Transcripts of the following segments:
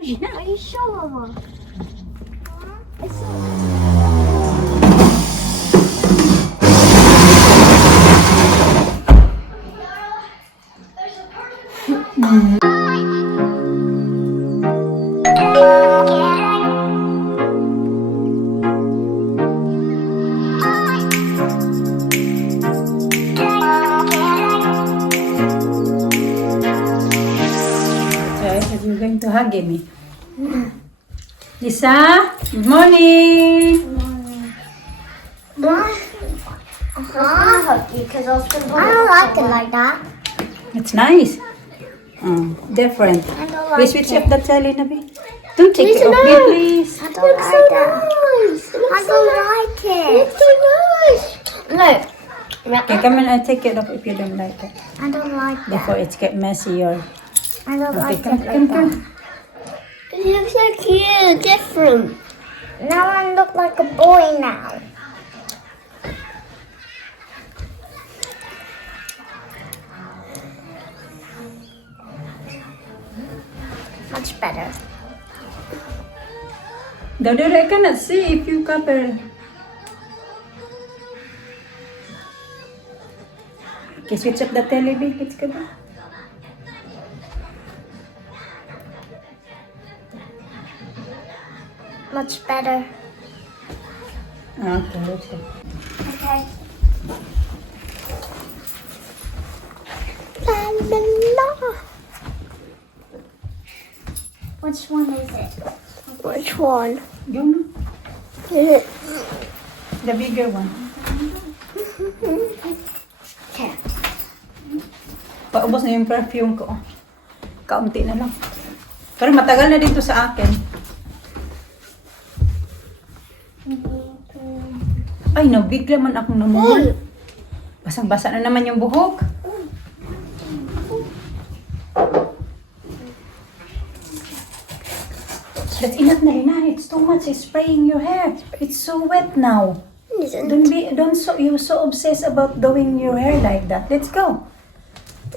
Are you sure, Mama? You're going to hug me. Lisa, good morning. I don't like it like that. It's nice. Different. I don't Please like switch it. off that telly, Nabi. Don't take Please, it off no. me, please. I don't like that. I don't like it. It's so nice. Look. Okay, come on, I'll take it off if you don't like it. I don't like Before that. it's get messy or... I don't Okay, like come, it come, like come. that. It looks so cute, different. Now I look like a boy now. Much better. Daughter, I cannot see if you cover. Okay, switch off the telly, babe. Let's go. Much better. Okay, let's go. Okay. La, la, la. Which one is it? Which one? You know, Is it? the bigger one. Okay. Paubos na yung perfume ko. Kaunti na lang. Pero matagal na dito sa akin. Ay, nabigla man akong namuhol. Basang-basa na naman yung buhok. That's enough na rin na. It's too much. It's spraying your hair. It's so wet now. Isn't Don't you so obsessed about doing your hair like that. Let's go.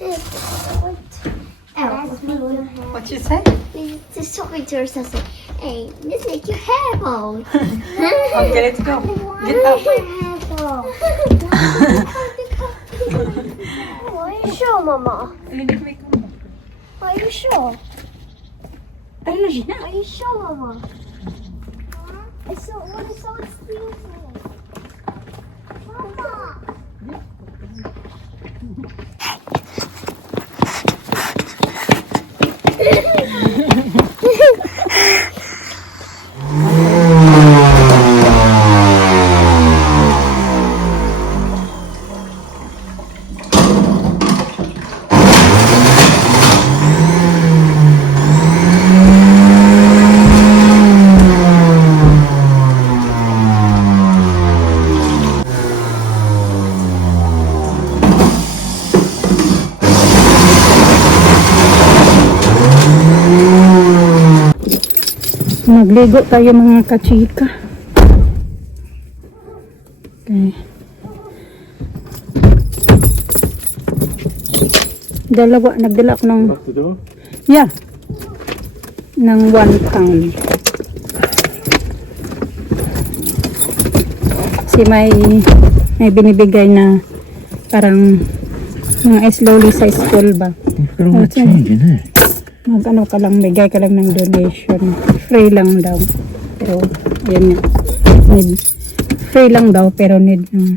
it? Let's make your hair. What you say? Just talking to herself. Hey, let's make your hair bold. Okay, let's go. Get up. Are you sure, Mama? Are you sure? Are you sure, Mama? I saw what is so beautiful. Mama. Magligo tayo mga kachika. Okay. Nagdala ako ng... Lock the door? Yeah. Ng 1 pound. Kasi may binibigay na parang mga slowly sa school ba. Pero may change in it. Mag-ano ka lang, bigay ka lang ng donation. Free lang daw. Pero, yun nga. Free lang daw, pero need ng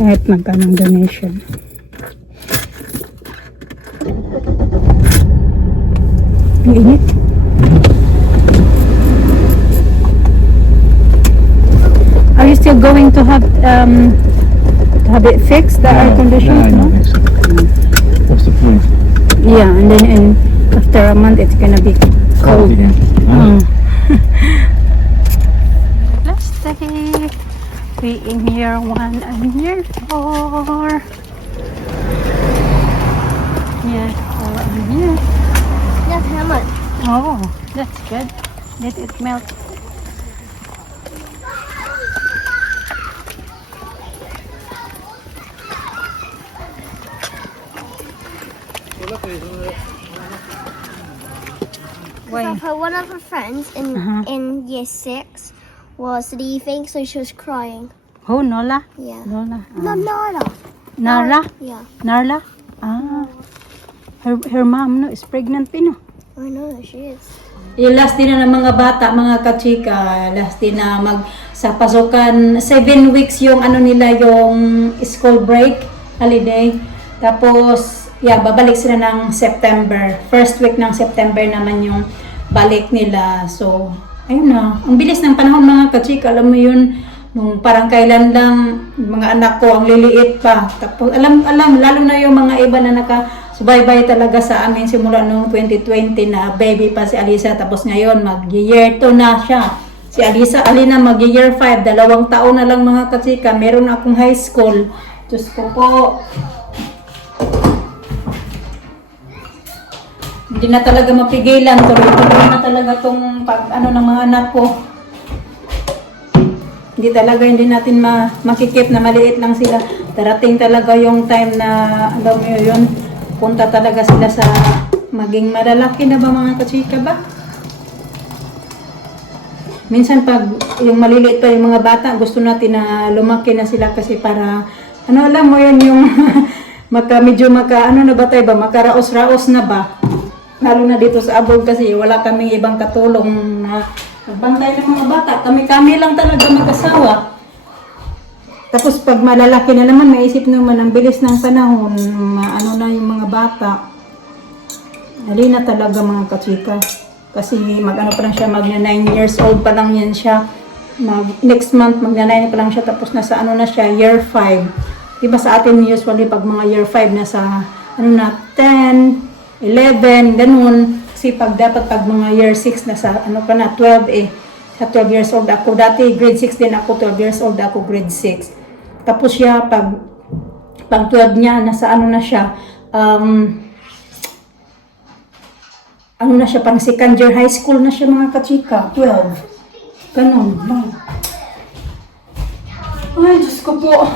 kahit magkanong donation. Ang init. Are you still going to have it fixed, the air conditioner? No? What's the point? Yeah, and then after a month it's gonna be cold. again. Let's stay. We in year 1 and year 4. Year 4 and year. That's how much? Oh, that's good. Let it melt. Why? One of her friends in Uh-huh. in year 6 was leaving, so she was crying. Oh, Nola? Yeah. Nola. No, Nala. Nara? Yeah. Narla? Ah. Her mom, no, is pregnant, Pino. I know she is. Yung last din na ng mga bata, mga kachika, last din na sa pasukan, 7 weeks yung ano nila, yung school break, holiday. Tapos, babalik sila ng September. First week ng September naman yung balik nila. So, ayun na. Ang bilis ng panahon mga kachika, alam mo yun, nung parang kailan lang mga anak ko ang liliit pa. Tapos, alam, lalo na yung mga iba na subaybay talaga sa amin simula noong 2020 na baby pa si Alisa. Tapos ngayon, mag-year 2 na siya. Si Alina mag-year 5. 2 taon na lang mga katsika. Meron akong high school. Diyos ko po. Hindi na talaga mapigilan. Tuloy-tuloy na talaga itong ng mga anak ko. Hindi natin makikip na maliit lang sila. Darating talaga yung time na, alam mo yun, punta talaga sila sa maging malalaki na ba mga kachika ba? Minsan pag yung maliliit pa yung mga bata, gusto natin na lumaki na sila kasi para, alam mo yun yung medyo makaraos-raos na ba? Lalo na dito sa abroad kasi wala kaming ibang katulong na nagbantay ng mga bata. Kami lang talaga mag-asawa. Tapos pag malalaki na naman, maisip naman ang bilis ng panahon, na yung mga bata. Dali na talaga mga kachika. Kasi pa lang siya, magna 9 years old pa lang yan siya. Next month, magna 9 pa lang siya, tapos nasa na siya, year 5. Diba sa atin usually pag mga year 5 nasa 10, 11, ganun. Kasi dapat pag mga year 6 nasa 12 eh. Sa 12 years old ako. Dati grade 6 din ako, 12 years old ako, grade 6. Tapos siya, pag 12 niya, nasa na siya, na siya, parang second year high school na siya mga kachika, 12. Ganun, no? Ay, Diyos ko po.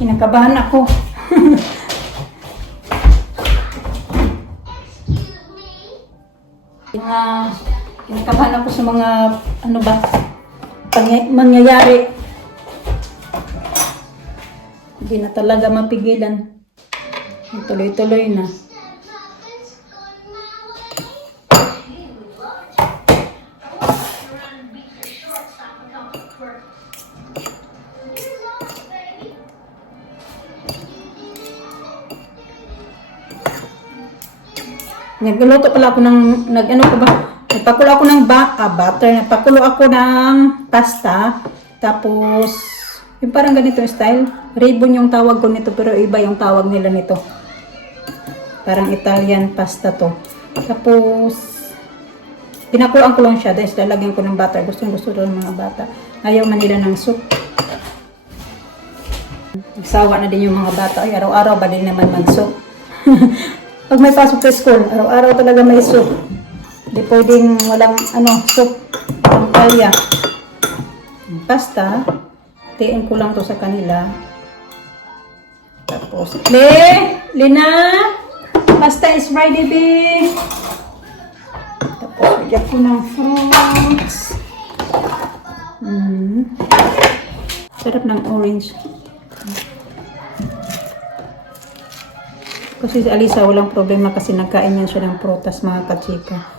Kinakabahan ako. Kinakabahan ako sa mga, mangyayari. Hindi na talaga mapigilan. Tuloy-tuloy na. Nagluto pala ako nagpakulo ako ng butter. Nagpakulo ako ng pasta. Tapos, yung parang ganito yung style. Ribbon yung tawag ko nito, pero iba yung tawag nila nito. Parang Italian pasta to. Tapos, pinakuloan ko lang siya dahil lalagyan ko ng butter. Gusto ng mga bata. Ayaw man nila ng soup. Nagsawa na din yung mga bata. Ay, araw-araw ba din naman mag-soup? Pag may pasok sa school, araw-araw talaga may soup. Hindi pwedeng walang soup. Ang palya. Pasta. Tiin ko lang to sa kanila. Tapos, Lina! Pasta is ready, babe! Tapos, bigyan ko ng fruits. Sarap ng orange. Kasi si Alisa, walang problema kasi nagkain yan siya ng prutas, mga kachika.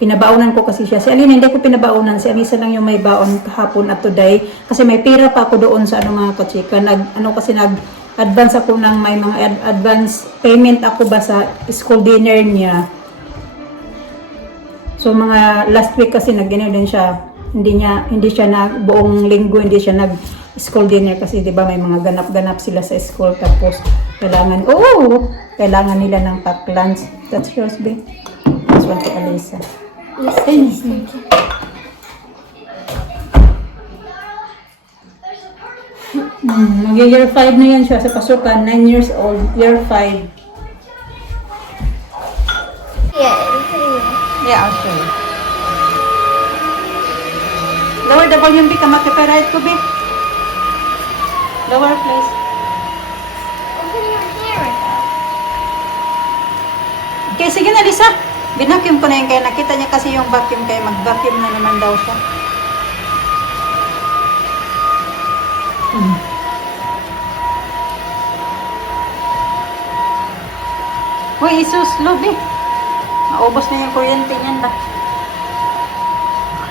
Pinabaunan ko kasi siya. Si Alina, hindi ko pinabaunan. Si Alisa lang yung may baon kahapon at today. Kasi may pira pa ako doon sa mga kachika. Nag-advance ako ng may mga advance payment ako ba sa school dinner niya. So, mga last week kasi nag-dinner din siya. Hindi siya buong linggo, hindi siya nag-school dinner kasi 'di ba may mga ganap-ganap sila sa school tapos kailangan nila ng pack lunch. That's yours, babe. This one to Alisa. Yes, thank you. Year 5 na yan siya sa pasukan, 9 years old, year 5. Yeah, I'll show you. Lower the volume, Bika. Makipirate ko, Bik. Lower, please. Open your hair. Okay, sige na, Lisa. Binacuum ko na yun kaya nakita niya kasi yung vacuum kaya mag-vacuum na naman daw siya. Uy, isus, lobe. Naubos na yung kuryente niyan ba?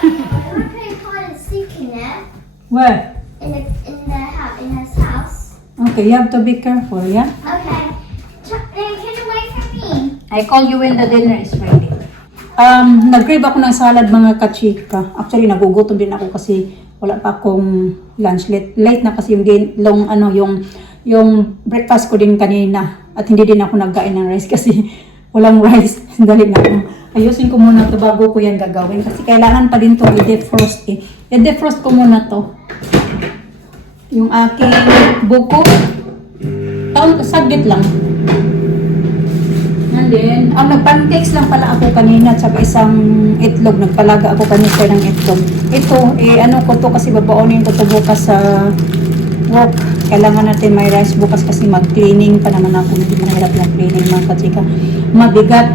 I'm pretty hard at seeking it Where? in his house. Okay, you have to be careful, yeah? Okay. Get away from me. I call you when the dinner is ready. Nag-grab ako ng salad mga kachika. Actually, nagugutom din ako kasi wala pa akong lunch. Late na kasi yung breakfast ko din kanina. At hindi din ako nagkain ng rice kasi walang rice. Dali na ako. Ayusin ko muna to bago ko yan gagawin. Kasi kailangan pa din to i-defrost eh. I-defrost ko muna to. Yung aking buko. Saglit lang. And then, nag-pancakes lang pala ako kanina at saka isang itlog. Nagpalaga ako kanina ng itlog. Ito, ko to kasi babaunin ko to bukas sa work. Kailangan natin may rice bukas kasi mag-cleaning pa naman ako. Hindi mahirap na cleaning mga katsika. Mabigat.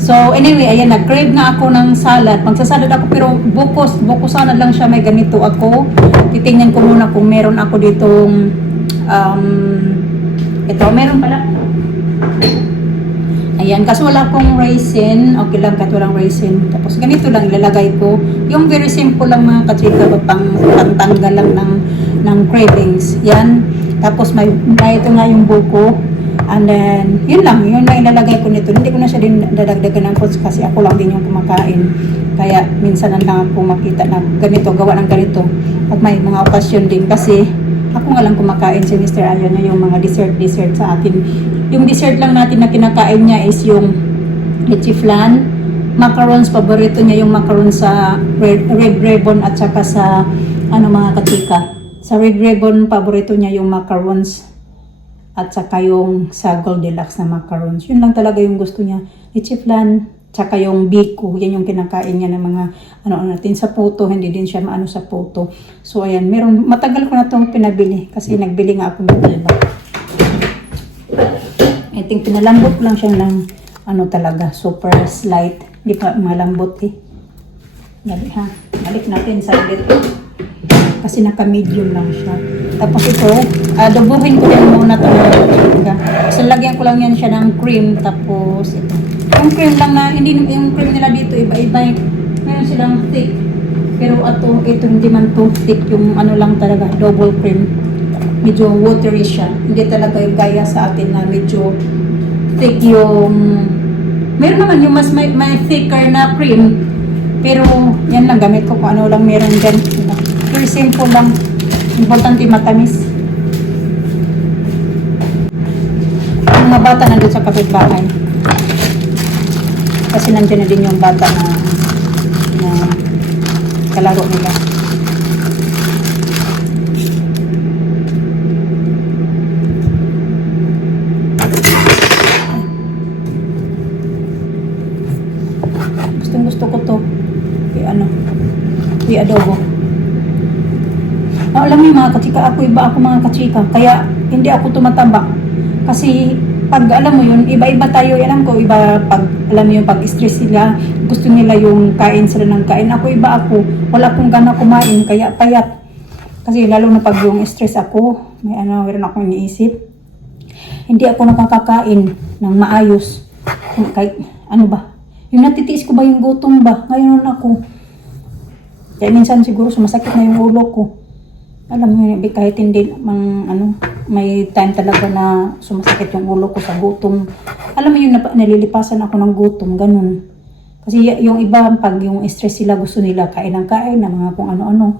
So, anyway, ayan, nag-crave na ako ng salad. Magsasalad ako pero buko salad lang siya. May ganito ako. Titingnan ko muna kung meron ako ditong ito, meron pala. Ayan, kasi wala akong raisin. Okay lang, kahit walang raisin. Tapos ganito lang ilalagay ko. Yung very simple lang mga katsika, pangtanggal lang ng cravings. Yan. Tapos may ito nga yung buko. And then, yun lang ilalagay ko nito. Hindi ko na siya din dadagdagan ng fruits kasi ako lang din yung kumakain. Kaya minsan lang ako makita na ganito, gawa ng ganito. At may mga okasyon din kasi ako nga lang kumakain si Mr. Ayaw niya yung mga dessert sa atin. Yung dessert lang natin na kinakain niya is yung leche flan, macarons, paborito niya yung macarons sa red ribbon at saka sa mga katika. Sa red ribbon, paborito niya yung macarons at saka yung sa Goldilocks na macarons. Yun lang talaga yung gusto niya. Leche flan, tsaka yung biko, yan yung kinakain niya ng mga natin sa puto, hindi din siya maano sa puto. So ayan, matagal ko na itong pinabili kasi nagbili nga ako ng iba. I think pinalambot lang siya ng talaga, super slight. Hindi pa malambot eh. Dali ha, balik natin sa ulit. Kasi naka-medium lang siya. Tapos ito, adobohin ko yan muna ito. So lagyan ko lang yan siya ng cream. Tapos ito. Yung cream lang na, hindi yung cream nila dito, iba-iba. Meron silang thick. Pero ito hindi man to thick. Yung lang talaga, double cream. Medyo watery siya. Hindi talaga yung gaya sa atin na medyo thick yung... Meron naman yung mas may thicker na cream. Pero yan lang, gamit ko kung ano lang meron dyan. Very simple lang. Importante matamis. Yung mga bata nandun sa kapitbahay. Kasi nandiyan na din yung bata na kalaro nila. Gusto ko to. I-adobo. Alam niyo mga kachika, ako mga kachika. Kaya hindi ako tumataba. Kasi pag alam mo yun, iba-iba tayo. Alam ko, pag alam mo yun, pag stress sila, gusto nila yung kain sila ng kain. Ako. Wala akong gana kumain, kaya payat. Kasi lalo na pag yung stress ako, meron akong iniisip. Hindi ako nakakakain ng maayos. Kahit, yung natitiis ko ba yung gutom ba? Ngayon ako. Kaya minsan siguro sumasakit na yung ulo ko. Alam mo yun, kahit hindi may time talaga na sumasakit yung ulo ko sa gutom. Alam mo yun, nalilipasan ako ng gutom, ganun. Kasi yung iba, pag yung stress sila, gusto nila kain ng kain, na mga kung ano-ano.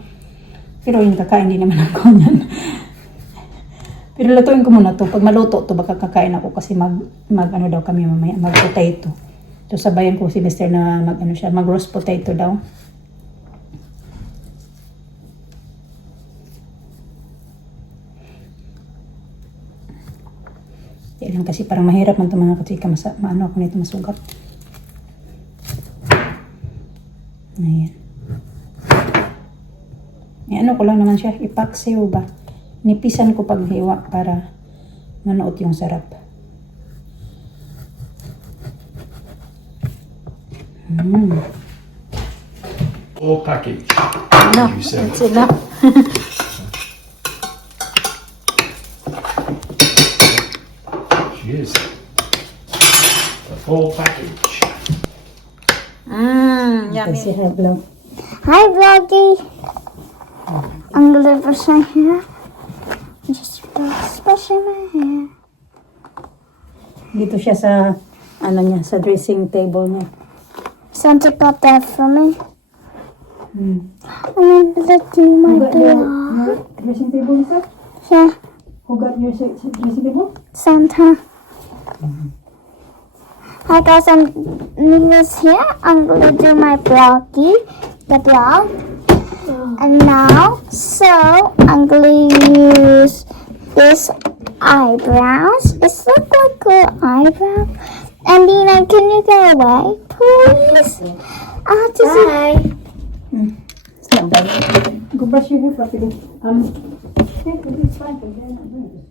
Pero yung kakain, hindi naman ako yan. Pero lutuin ko muna to. Pag maluto to, baka kakain ako kasi daw kami mamaya, mag-potato. So sabayan ko si Mr. na mag-roast potato daw. Yan lang kasi parang mahirap man ito mga katsika. Ako nito masugat. Ayan. Ko lang naman siya. Ipaksiw ba? Nipisan ko pag hiwa para manuot yung sarap. Or package. No, You said. that's enough. Cheers. The full package. Does she have love? Hi, Vloggy. I'm gonna brush my hair. Just brushing my hair. Dito siya sa, sa dressing table niya. Santa got that for me. Hmm. I'm gonna do my Who got your blog. dressing table, Lisa? Yeah, Who got your dressing table? Santa. Hi guys, I'm Nicholas here. I'm gonna do my bloggy, the blog. And now, so I'm gonna use this eyebrows. It's look like an eyebrow. And Dina, can you go away, please? I have to see. It's not bad. Go brush your hair properly. It's fine, but they're not doing this.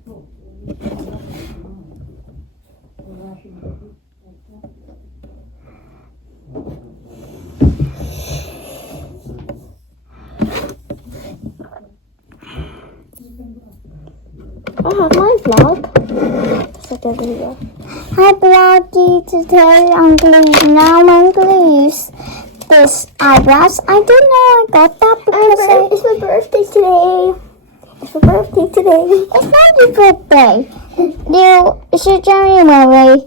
Oh, my vlog. Hi, Bloggy. Today I'm gonna use this eyebrows. I didn't know I got that because it's my birthday today. It's my birthday today. It's not your birthday. It's your January.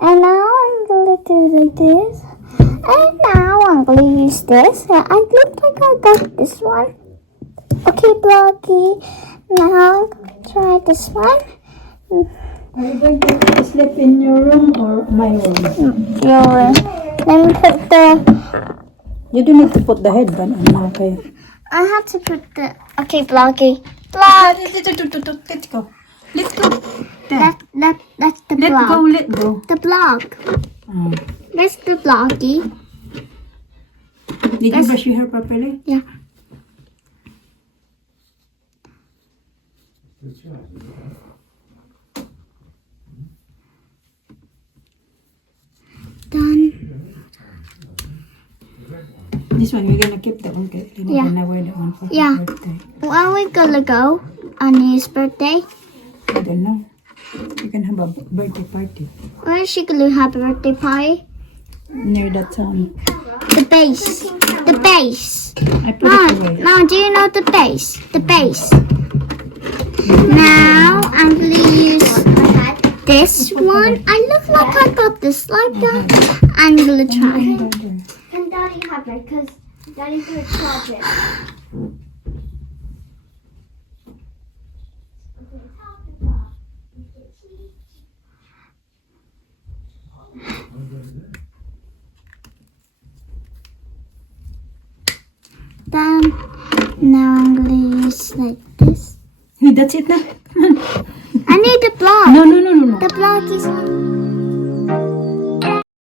And now I'm gonna do like this. And now I'm gonna use this. I look like I got this one. Okay, Bloggy. Now I'm gonna try this one. Are you going to sleep in your room or my room? Your let me put the. You don't need to put the headband on, okay? I have to put the. Okay, Bloggy. Blog. Let's go. Let's go. That's the Let blog. go, let go. The blog. Oh. That's the Bloggy. Did you brush your hair properly? Yeah. Done. This one, we're gonna keep that one, okay? Then Yeah. we're gonna wear that one for Yeah. his birthday. Where are we gonna go on his birthday? I don't know. You can have a birthday party Where is she gonna have a birthday party? near that The base. The base. I put it away. Mom, do you know the base? The base. Now I'm gonna use this one. I look like I got this like that. I'm gonna try. And Daddy have it because Daddy's gonna chop it. Then now I'm gonna use like this. Hey, that's it na. Come on. I need the block. No. The block is on.